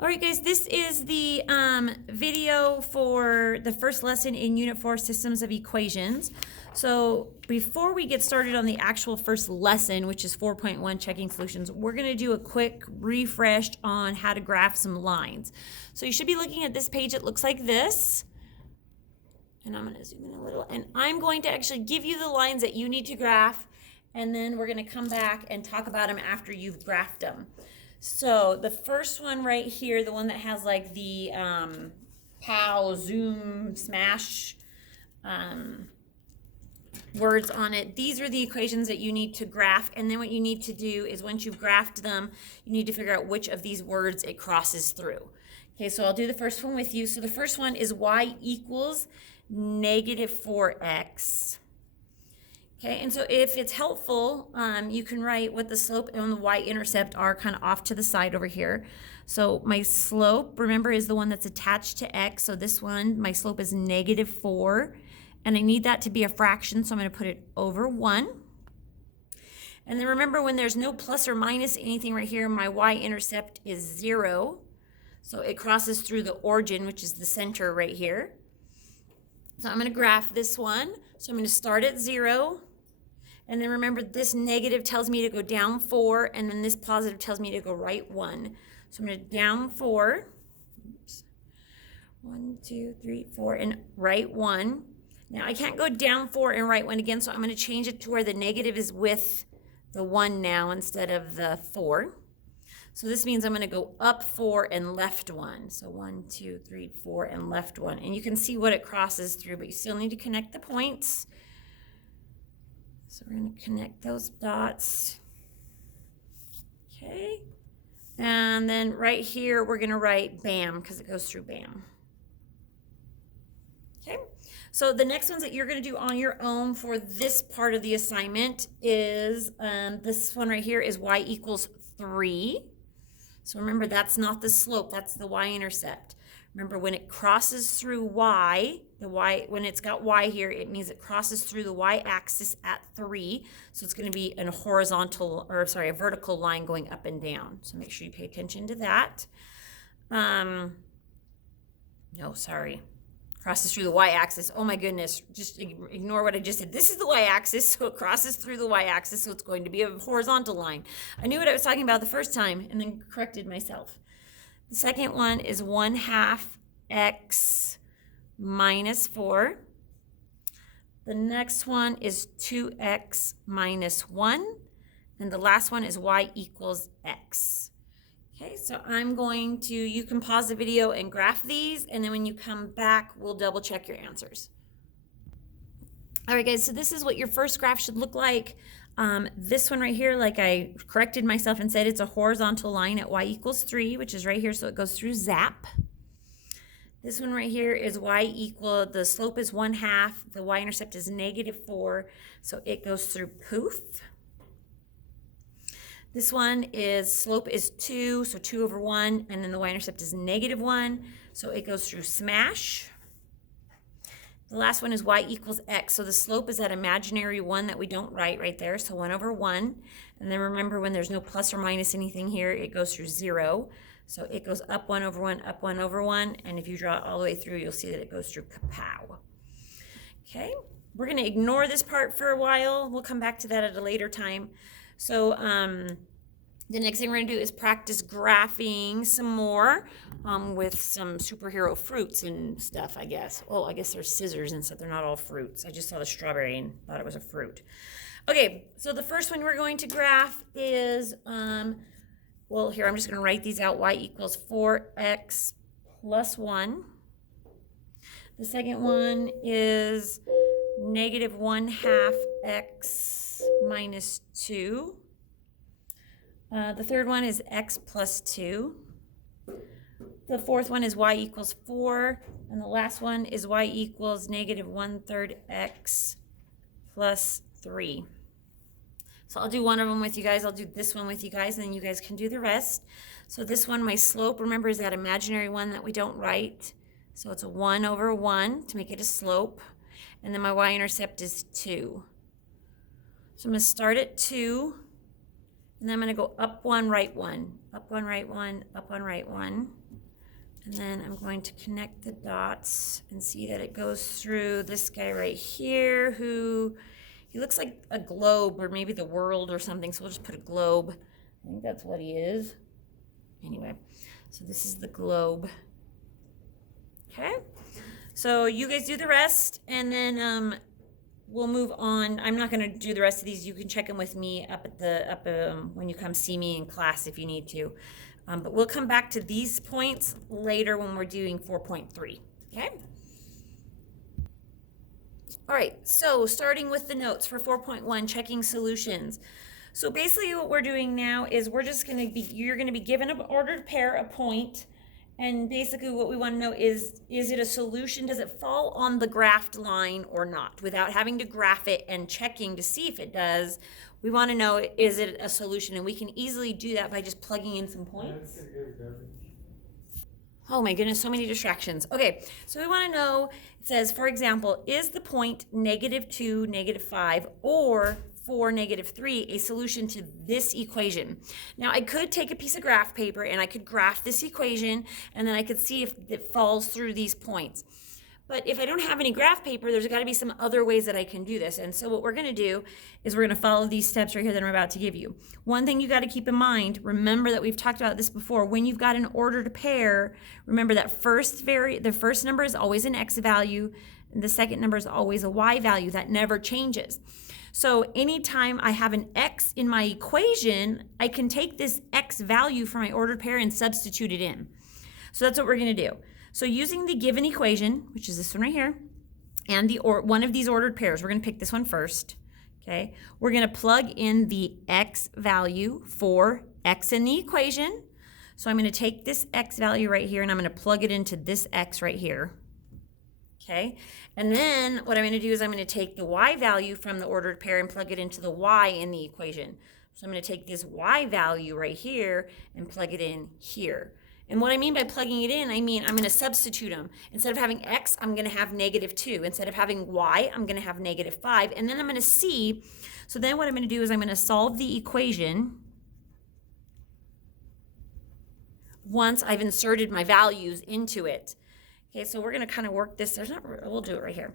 All right, guys, this is the video for the first lesson in Unit 4, Systems of Equations. So before we get started on the actual first lesson, which is 4.1, Checking Solutions, we're going to do a quick refresh on how to graph some lines. So you should be looking at this page. It looks like this. And I'm going to zoom in a little. And I'm going to actually give you the lines that you need to graph, and then we're going to come back and talk about them after you've graphed them. So the first one right here, the one that has like the pow, zoom, smash words on it, these are the equations that you need to graph. And then what you need to do is once you've graphed them, you need to figure out which of these words it crosses through. Okay, so I'll do the first one with you. So the first one is y equals negative 4x. Okay, and so if it's helpful, you can write what the slope and the y-intercept are kind of off to the side over here. So my slope, remember, is the one that's attached to x. So this one, my slope is negative 4. And I need that to be a fraction, so I'm going to put it over 1. And then remember, when there's no plus or minus anything right here, my y-intercept is 0. So it crosses through the origin, which is the center right here. So I'm going to graph this one. So I'm going to start at 0. And then remember, this negative tells me to go down 4, and then this positive tells me to go right 1. So I'm going to down 4. Oops. 1, 2, 3, 4, and right 1. Now I can't go down 4 and right 1 again, so I'm going to change it to where the negative is with the 1 now instead of the 4. So this means I'm going to go up 4 and left 1. So 1, 2, 3, 4, and left 1. And you can see what it crosses through, but you still need to connect the points. So we're going to connect those dots. Okay. And then right here, we're going to write BAM because it goes through BAM. Okay. So the next ones that you're going to do on your own for this part of the assignment is this one right here is y equals 3. So remember, that's not the slope, that's the y-intercept. Remember, when it crosses through y, when it's got y here, it means it crosses through the y-axis at 3. So it's going to be a vertical line going up and down. So make sure you pay attention to that. Crosses through the y-axis. Oh my goodness, just ignore what I just did. This is the y-axis, so it crosses through the y-axis, so it's going to be a horizontal line. I knew what I was talking about the first time and then corrected myself. The second one is 1/2 x minus 4. The next one is 2x minus 1. And the last one is y equals x. Okay, so you can pause the video and graph these, and then when you come back, we'll double check your answers. All right, guys, so this is what your first graph should look like. This one right here, like I corrected myself and said, it's a horizontal line at y equals 3, which is right here, so it goes through ZAP. This one right here is the slope is 1/2, the y-intercept is negative 4, so it goes through POOF. This one is slope is 2, so 2 over 1, and then the y-intercept is negative 1, so it goes through SMASH. The last one is y equals x, so the slope is that imaginary 1 that we don't write right there, so 1 over 1. And then remember, when there's no plus or minus anything here, it goes through 0. So it goes up 1 over 1, up 1 over 1, and if you draw it all the way through, you'll see that it goes through kapow. Okay, we're going to ignore this part for a while. We'll come back to that at a later time. So the next thing we're going to do is practice graphing some more with some superhero fruits and stuff, I guess. Oh, I guess there's scissors and stuff. They're not all fruits. I just saw the strawberry and thought it was a fruit. Okay, so the first one we're going to graph is, here, I'm just going to write these out. Y equals 4x plus 1. The second one is negative 1/2 x minus 2. The third one is x plus 2. The fourth one is y equals 4. And the last one is y equals negative 1/3 x plus 3. So I'll do one of them with you guys. I'll do this one with you guys, and then you guys can do the rest. So this one, my slope, remember, is that imaginary 1 that we don't write. So it's a 1 over 1 to make it a slope. And then my y-intercept is 2. So I'm going to start at 2. And then I'm going to go up one, right one, up one, right one, up one, right one. And then I'm going to connect the dots and see that it goes through this guy right here who, he looks like a globe or maybe the world or something. So we'll just put a globe. I think that's what he is. Anyway, so this is the globe. Okay. So you guys do the rest and then we'll move on. I'm not going to do the rest of these. You can check them with me up at the when you come see me in class if you need to. But we'll come back to these points later when we're doing 4.3. Okay. All right. So starting with the notes for 4.1, checking solutions. So basically what we're doing now is we're just going to be, you're going to be given an ordered pair, a point. And basically what we want to know is it a solution? Does it fall on the graphed line or not? Without having to graph it and checking to see if it does, we want to know, is it a solution? And we can easily do that by just plugging in some points. Oh my goodness, so many distractions. Okay, so we want to know, it says, for example, is the point -2, -5, or 4, -3 a solution to this equation? Now I could take a piece of graph paper and I could graph this equation and then I could see if it falls through these points. But if I don't have any graph paper, there's got to be some other ways that I can do this. And so what we're going to do is we're going to follow these steps right here that I'm about to give you. One thing you got to keep in mind, remember that we've talked about this before, when you've got an ordered pair, remember that the first number is always an x value and the second number is always a y value. That never changes. So anytime I have an x in my equation, I can take this x value from my ordered pair and substitute it in. So that's what we're going to do. So using the given equation, which is this one right here, and one of these ordered pairs, we're going to pick this one first. Okay, we're going to plug in the x value for x in the equation. So I'm going to take this x value right here and I'm going to plug it into this x right here. Okay, and then what I'm going to do is I'm going to take the y value from the ordered pair and plug it into the y in the equation. So I'm going to take this y value right here and plug it in here. And what I mean by plugging it in, I mean I'm going to substitute them. Instead of having x, I'm going to have -2. Instead of having y, I'm going to have -5. And then I'm going to see, so then what I'm going to do is I'm going to solve the equation once I've inserted my values into it. Okay, so we're going to kind of work this. We'll do it right here.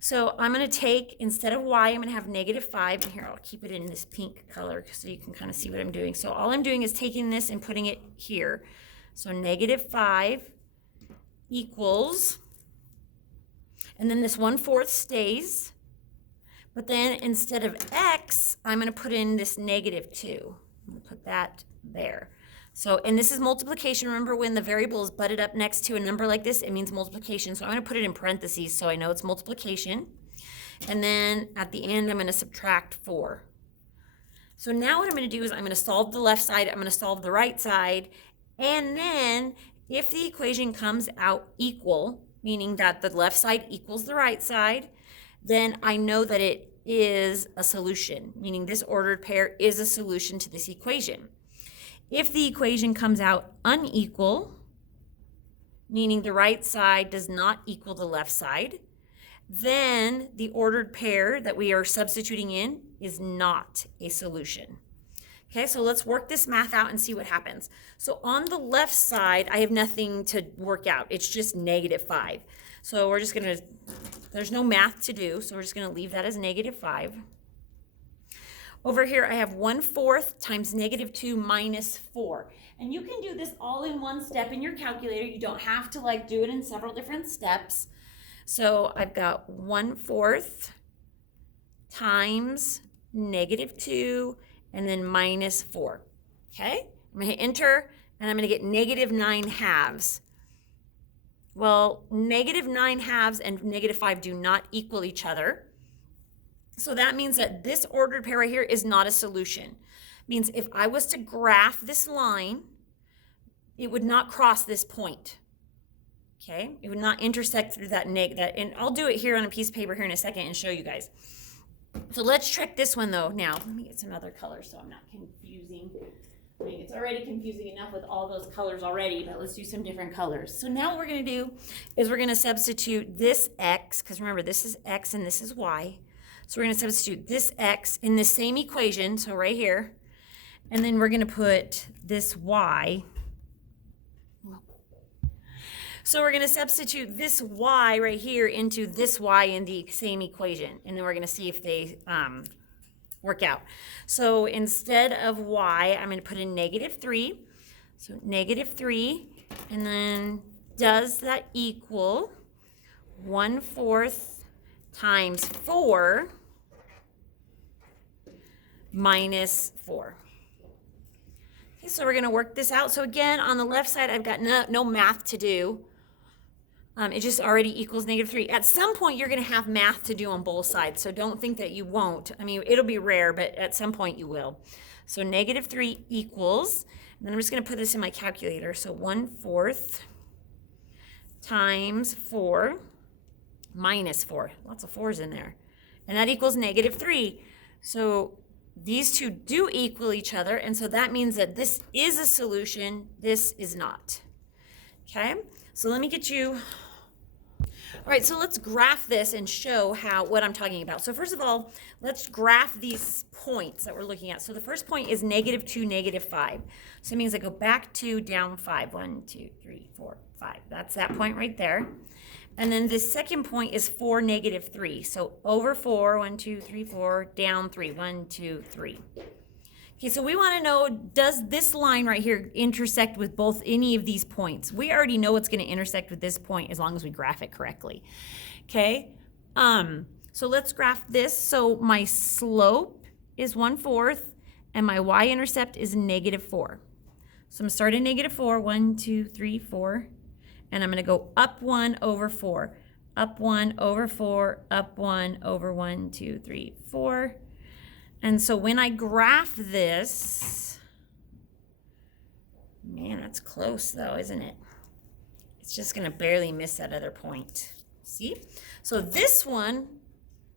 So I'm going to take, instead of y, I'm going to have -5. And here, I'll keep it in this pink color so you can kind of see what I'm doing. So all I'm doing is taking this and putting it here. So -5 equals, and then this 1/4 stays. But then instead of x, I'm going to put in this -2. I'm going to put that there. So, and this is multiplication. Remember when the variable is butted up next to a number like this, it means multiplication. So I'm going to put it in parentheses so I know it's multiplication. And then at the end, I'm going to subtract 4. So now what I'm going to do is I'm going to solve the left side. I'm going to solve the right side. And then if the equation comes out equal, meaning that the left side equals the right side, then I know that it is a solution, meaning this ordered pair is a solution to this equation. If the equation comes out unequal, meaning the right side does not equal the left side, then the ordered pair that we are substituting in is not a solution. Okay, so let's work this math out and see what happens. So on the left side, I have nothing to work out. It's just -5. So we're just going to, there's no math to do, so we're just going to leave that as -5. Over here, I have 1/4 times -2 minus 4. And you can do this all in one step in your calculator. You don't have to like do it in several different steps. So I've got 1/4 times -2 and then minus 4. Okay, I'm going to hit enter and I'm going to get -9/2. Well, -9/2 and -5 do not equal each other. So that means that this ordered pair right here is not a solution. It means if I was to graph this line, it would not cross this point. Okay, it would not intersect through that and I'll do it here on a piece of paper here in a second and show you guys. So let's check this one though now. Let me get some other colors so I'm not confusing. I mean, it's already confusing enough with all those colors already, but let's do some different colors. So now what we're going to do is we're going to substitute this x, because remember this is x and this is y. So we're going to substitute this x in the same equation, so right here. And then we're going to put this y. So we're going to substitute this y right here into this y in the same equation. And then we're going to see if they work out. So instead of y, I'm going to put in -3. So -3. And then does that equal 1/4 times 4 minus 4? Okay, so we're going to work this out. So again, on the left side, I've got no math to do. It just already equals -3. At some point, you're going to have math to do on both sides, so don't think that you won't. I mean, it'll be rare, but at some point you will. So -3 equals, and then I'm just going to put this in my calculator. So 1/4 times 4 minus 4. Lots of 4's in there. And that equals -3. So these two do equal each other, and so that means that this is a solution, this is not. Okay, so let me get you. All right, so let's graph this and show what I'm talking about. So first of all, let's graph these points that we're looking at. So the first point is -2, -5. So it means I go back 2, down 5. 1, 2, 3, 4, 5. That's that point right there. And then the second point is 4, -3. So over 4, 1, 2, 3, 4, down 3, 1, 2, 3. Okay, so we want to know, does this line right here intersect with both any of these points? We already know it's going to intersect with this point as long as we graph it correctly. Okay, so let's graph this. So my slope is 1/4 and my y-intercept is -4. So I'm going to start at -4, 1, 2, 3, 4. And I'm going to go up 1 over 4, up 1 over 4, up 1 over 1, 2, 3, 4. And so when I graph this, man, that's close though, isn't it? It's just going to barely miss that other point. See? So this one,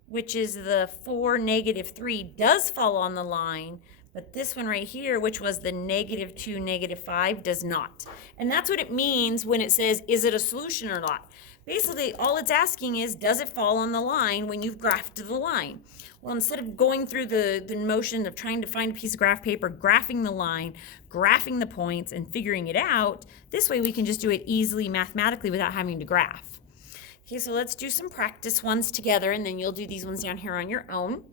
which is the 4, -3, does fall on the line, but this one right here, which was the -2, -5, does not. And that's what it means when it says, is it a solution or not? Basically, all it's asking is, does it fall on the line when you've graphed the line? Well, instead of going through the motion of trying to find a piece of graph paper, graphing the line, graphing the points, and figuring it out, this way we can just do it easily mathematically without having to graph. Okay, so let's do some practice ones together, and then you'll do these ones down here on your own.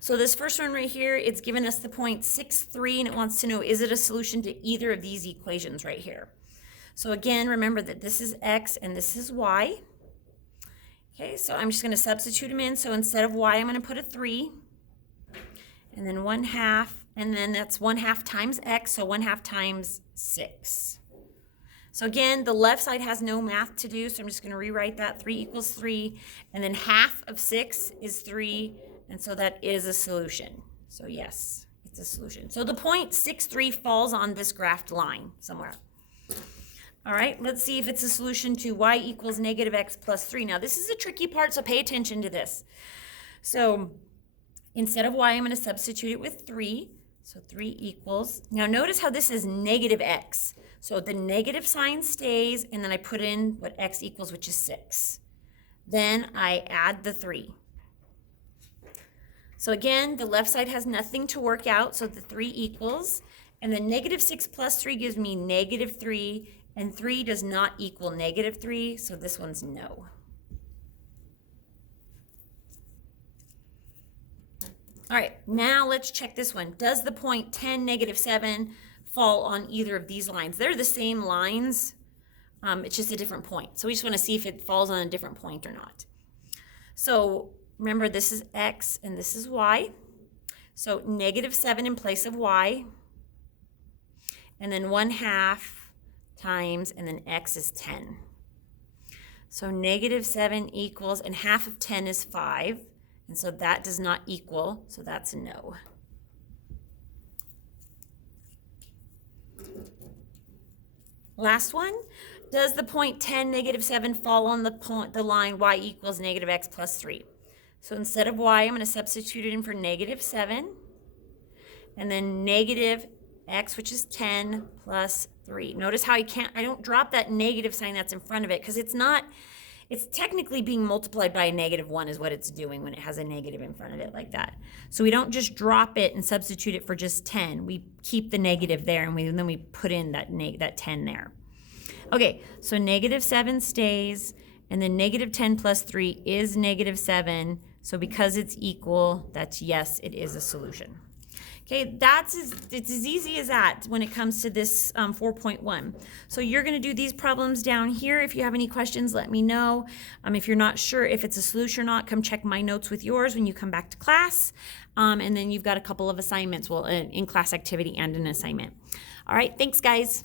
So this first one right here, it's given us the point 6, 3, and it wants to know, is it a solution to either of these equations right here? So again, remember that this is x and this is y. Okay, so I'm just going to substitute them in. So instead of y, I'm going to put a 3, and then 1/2, and then that's 1/2 times x, so 1/2 times 6. So again, the left side has no math to do, so I'm just going to rewrite that. 3 equals 3, and then half of 6 is 3, and so that is a solution. So yes, it's a solution. So the point 6, 3 falls on this graphed line somewhere. All right, let's see if it's a solution to y equals -x plus 3. Now, this is a tricky part, so pay attention to this. So instead of y, I'm going to substitute it with 3. So 3 equals, now notice how this is -x. So the negative sign stays, and then I put in what x equals, which is 6. Then I add the 3. So again, the left side has nothing to work out, so the 3 equals, and then -6 plus 3 gives me -3, and 3 does not equal -3, so this one's no. All right, now let's check this one. Does the point 10, -7 fall on either of these lines? They're the same lines, it's just a different point. So we just want to see if it falls on a different point or not. So remember, this is x and this is y. So -7 in place of y, and then 1/2 times, and then x is 10. So -7 equals, and half of 10 is 5, and so that does not equal, so that's no. Last one, does the point 10, -7 fall on the line y equals -x plus 3? So instead of y, I'm going to substitute it in for -7, and then -x, which is 10 plus 3. Notice how I don't drop that negative sign that's in front of it, because it's not It's technically being multiplied by a -1 is what it's doing when it has a negative in front of it like that. So we don't just drop it and substitute it for just 10. We keep the negative there, and then we put in that 10 there. Okay, so -7 stays, and then -10 plus 3 is -7. So because it's equal, that's yes, it is a solution. Okay, it's as easy as that when it comes to this 4.1. So you're going to do these problems down here. If you have any questions, let me know. If you're not sure if it's a solution or not, come check my notes with yours when you come back to class. And then you've got a couple of assignments, well, in class activity and an assignment. All right, thanks, guys.